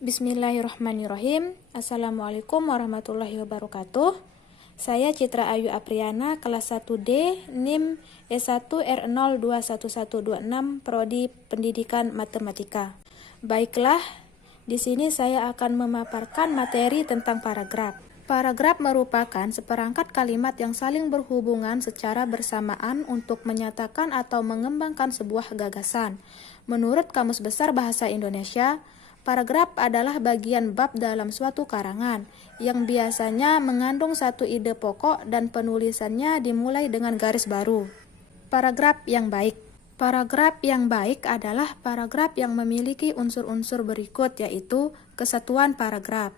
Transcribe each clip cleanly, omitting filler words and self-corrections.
Bismillahirrahmanirrahim. Assalamualaikum warahmatullahi wabarakatuh. Saya Citra Ayu Apriana, kelas 1D, NIM S1R021126, Prodi Pendidikan Matematika. Baiklah, di sini saya akan memaparkan materi tentang paragraf. Paragraf merupakan seperangkat kalimat yang saling berhubungan secara bersamaan untuk menyatakan atau mengembangkan sebuah gagasan. Menurut Kamus Besar Bahasa Indonesia, paragraf adalah bagian bab dalam suatu karangan yang biasanya mengandung satu ide pokok dan penulisannya dimulai dengan garis baru. Paragraf yang baik. Paragraf yang baik adalah paragraf yang memiliki unsur-unsur berikut, yaitu kesatuan paragraf.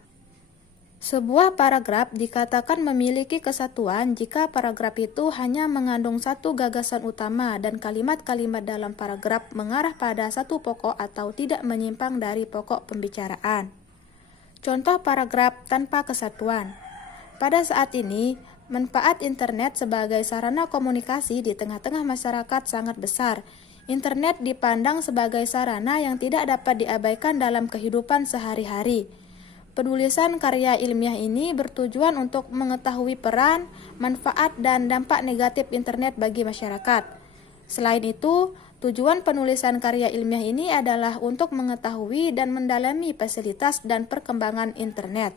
Sebuah paragraf dikatakan memiliki kesatuan jika paragraf itu hanya mengandung satu gagasan utama dan kalimat-kalimat dalam paragraf mengarah pada satu pokok atau tidak menyimpang dari pokok pembicaraan. Contoh paragraf tanpa kesatuan. Pada saat ini, manfaat internet sebagai sarana komunikasi di tengah-tengah masyarakat sangat besar. Internet dipandang sebagai sarana yang tidak dapat diabaikan dalam kehidupan sehari-hari. Penulisan karya ilmiah ini bertujuan untuk mengetahui peran, manfaat, dan dampak negatif internet bagi masyarakat. Selain itu, tujuan penulisan karya ilmiah ini adalah untuk mengetahui dan mendalami fasilitas dan perkembangan internet.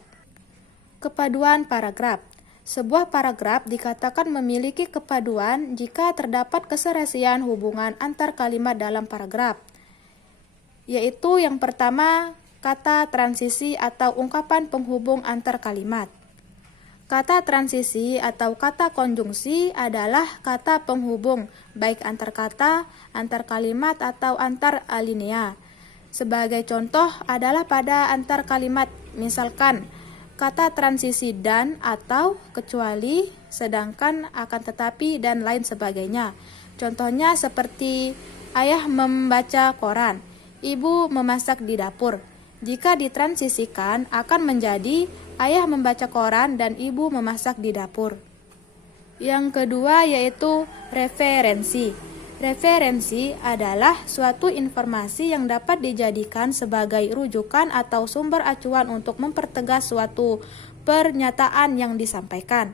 Kepaduan paragraf. Sebuah paragraf dikatakan memiliki kepaduan jika terdapat keserasian hubungan antar kalimat dalam paragraf, yaitu yang pertama, kata transisi atau ungkapan penghubung antar kalimat. Kata transisi atau kata konjungsi adalah kata penghubung baik antar kata, antar kalimat, atau antar alinea. Sebagai contoh adalah pada antar kalimat, misalkan kata transisi dan, atau, kecuali, sedangkan, akan tetapi, dan lain sebagainya. Contohnya seperti ayah membaca koran, ibu memasak di dapur. Jika ditransisikan akan menjadi ayah membaca koran dan ibu memasak di dapur. Yang kedua yaitu referensi. Referensi adalah suatu informasi yang dapat dijadikan sebagai rujukan atau sumber acuan untuk mempertegas suatu pernyataan yang disampaikan.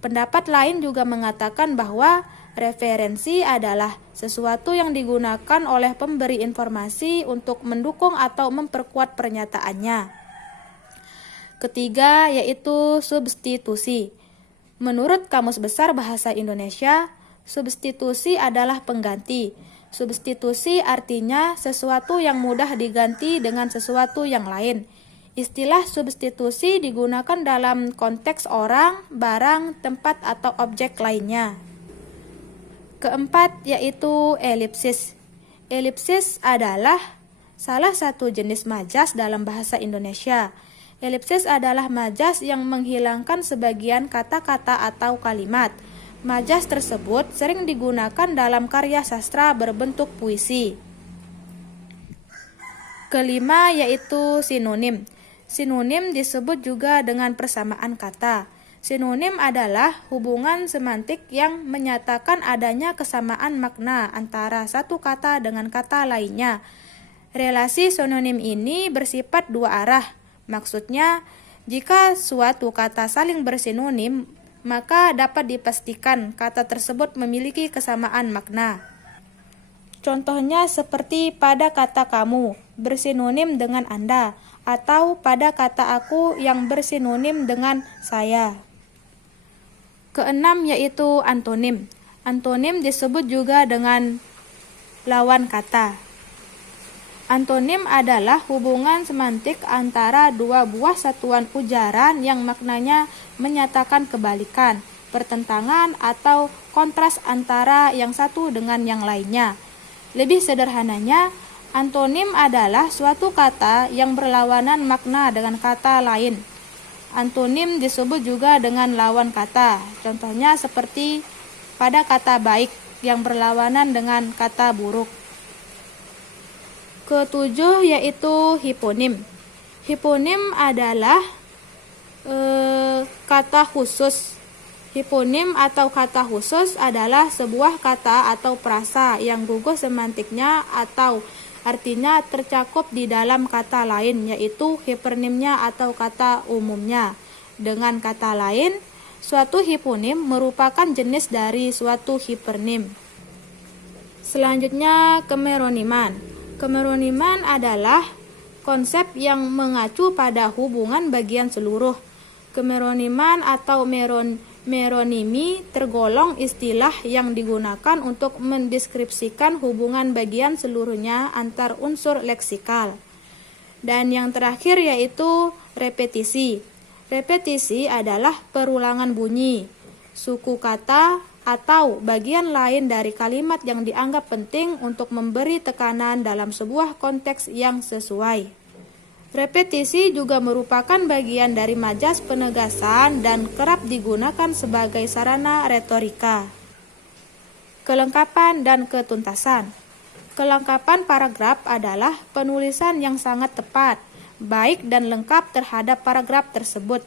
Pendapat lain juga mengatakan bahwa referensi adalah sesuatu yang digunakan oleh pemberi informasi untuk mendukung atau memperkuat pernyataannya. Ketiga yaitu substitusi. Menurut Kamus Besar Bahasa Indonesia, substitusi adalah pengganti. Substitusi artinya sesuatu yang mudah diganti dengan sesuatu yang lain. Istilah substitusi digunakan dalam konteks orang, barang, tempat, atau objek lainnya. Keempat yaitu elipsis. Elipsis adalah salah satu jenis majas dalam bahasa Indonesia. Elipsis adalah majas yang menghilangkan sebagian kata-kata atau kalimat. Majas tersebut sering digunakan dalam karya sastra berbentuk puisi. Kelima yaitu sinonim. Sinonim disebut juga dengan persamaan kata. Sinonim adalah hubungan semantik yang menyatakan adanya kesamaan makna antara satu kata dengan kata lainnya. Relasi sinonim ini bersifat dua arah. Maksudnya, jika suatu kata saling bersinonim, maka dapat dipastikan kata tersebut memiliki kesamaan makna. Contohnya seperti pada kata kamu bersinonim dengan Anda, atau pada kata aku yang bersinonim dengan saya. Keenam yaitu antonim. Antonim disebut juga dengan lawan kata. Antonim adalah hubungan semantik antara dua buah satuan ujaran yang maknanya menyatakan kebalikan, pertentangan, atau kontras antara yang satu dengan yang lainnya. Lebih sederhananya, antonim adalah suatu kata yang berlawanan makna dengan kata lain. Antonim disebut juga dengan lawan kata. Contohnya seperti pada kata baik yang berlawanan dengan kata buruk. Ketujuh yaitu hiponim. Hiponim adalah kata khusus. Hiponim atau kata khusus adalah sebuah kata atau frasa yang gugus semantiknya atau artinya tercakup di dalam kata lain, yaitu hipernimnya atau kata umumnya. Dengan kata lain, suatu hiponim merupakan jenis dari suatu hipernim. Selanjutnya, kemeroniman. Kemeroniman adalah konsep yang mengacu pada hubungan bagian seluruh. Kemeroniman atau meronimi tergolong istilah yang digunakan untuk mendeskripsikan hubungan bagian seluruhnya antar unsur leksikal. Dan yang terakhir yaitu repetisi. Repetisi adalah perulangan bunyi, suku kata, atau bagian lain dari kalimat yang dianggap penting untuk memberi tekanan dalam sebuah konteks yang sesuai. Repetisi juga merupakan bagian dari majas penegasan dan kerap digunakan sebagai sarana retorika. Kelengkapan dan ketuntasan. Kelengkapan paragraf adalah penulisan yang sangat tepat, baik dan lengkap terhadap paragraf tersebut.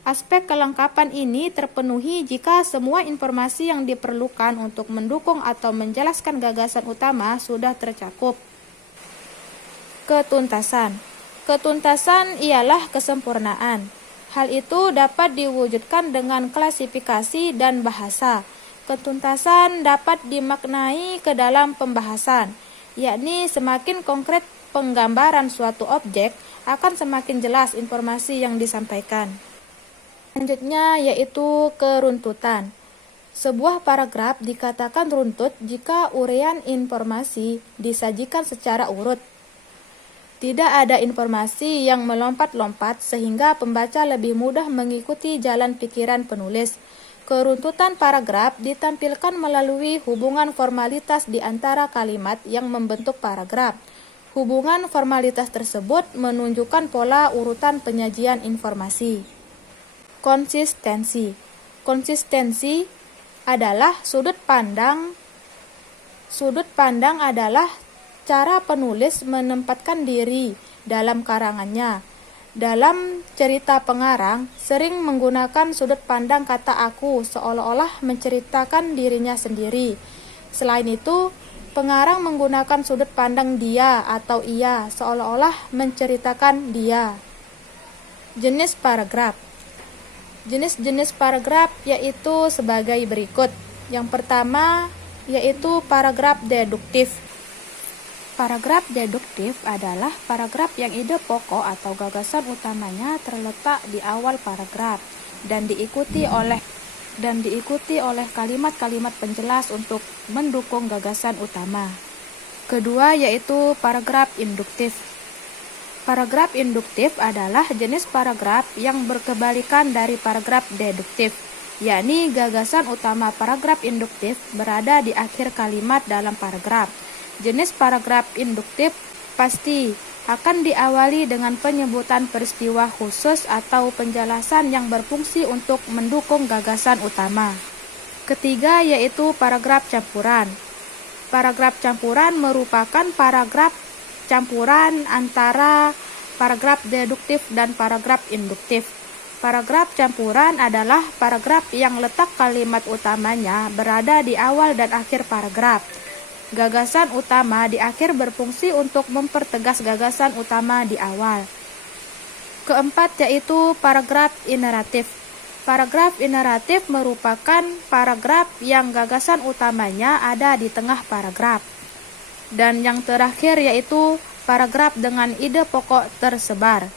Aspek kelengkapan ini terpenuhi jika semua informasi yang diperlukan untuk mendukung atau menjelaskan gagasan utama sudah tercakup. Ketuntasan. Ketuntasan ialah kesempurnaan. Hal itu dapat diwujudkan dengan klasifikasi dan bahasa. Ketuntasan dapat dimaknai ke dalam pembahasan, yakni semakin konkret penggambaran suatu objek, akan semakin jelas informasi yang disampaikan. Selanjutnya yaitu keruntutan. Sebuah paragraf dikatakan runtut jika uraian informasi disajikan secara urut. Tidak ada informasi yang melompat-lompat sehingga pembaca lebih mudah mengikuti jalan pikiran penulis. Keruntutan paragraf ditampilkan melalui hubungan formalitas di antara kalimat yang membentuk paragraf. Hubungan formalitas tersebut menunjukkan pola urutan penyajian informasi. Konsistensi. Konsistensi adalah sudut pandang. Sudut pandang adalah cara penulis menempatkan diri dalam karangannya. Dalam cerita pengarang, sering menggunakan sudut pandang kata aku seolah-olah menceritakan dirinya sendiri. Selain itu, pengarang menggunakan sudut pandang dia atau ia seolah-olah menceritakan dia. Jenis paragraf. Jenis-jenis paragraf yaitu sebagai berikut. Yang pertama yaitu paragraf deduktif. Paragraf deduktif adalah paragraf yang ide pokok atau gagasan utamanya terletak di awal paragraf dan diikuti oleh kalimat-kalimat penjelas untuk mendukung gagasan utama. Kedua yaitu paragraf induktif. Paragraf induktif adalah jenis paragraf yang berkebalikan dari paragraf deduktif, yakni gagasan utama paragraf induktif berada di akhir kalimat dalam paragraf. Jenis paragraf induktif pasti akan diawali dengan penyebutan peristiwa khusus atau penjelasan yang berfungsi untuk mendukung gagasan utama. Ketiga yaitu paragraf campuran. Paragraf campuran merupakan paragraf campuran antara paragraf deduktif dan paragraf induktif. Paragraf campuran adalah paragraf yang letak kalimat utamanya berada di awal dan akhir paragraf. Gagasan utama di akhir berfungsi untuk mempertegas gagasan utama di awal. Keempat yaitu paragraf ineratif. Paragraf ineratif merupakan paragraf yang gagasan utamanya ada di tengah paragraf. Dan yang terakhir yaitu paragraf dengan ide pokok tersebar.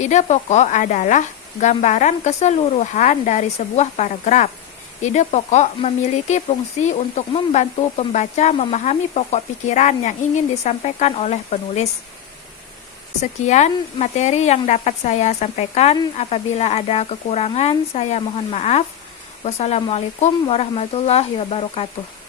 Ide pokok adalah gambaran keseluruhan dari sebuah paragraf. Ide pokok memiliki fungsi untuk membantu pembaca memahami pokok pikiran yang ingin disampaikan oleh penulis. Sekian materi yang dapat saya sampaikan. Apabila ada kekurangan, saya mohon maaf. Wassalamualaikum warahmatullahi wabarakatuh.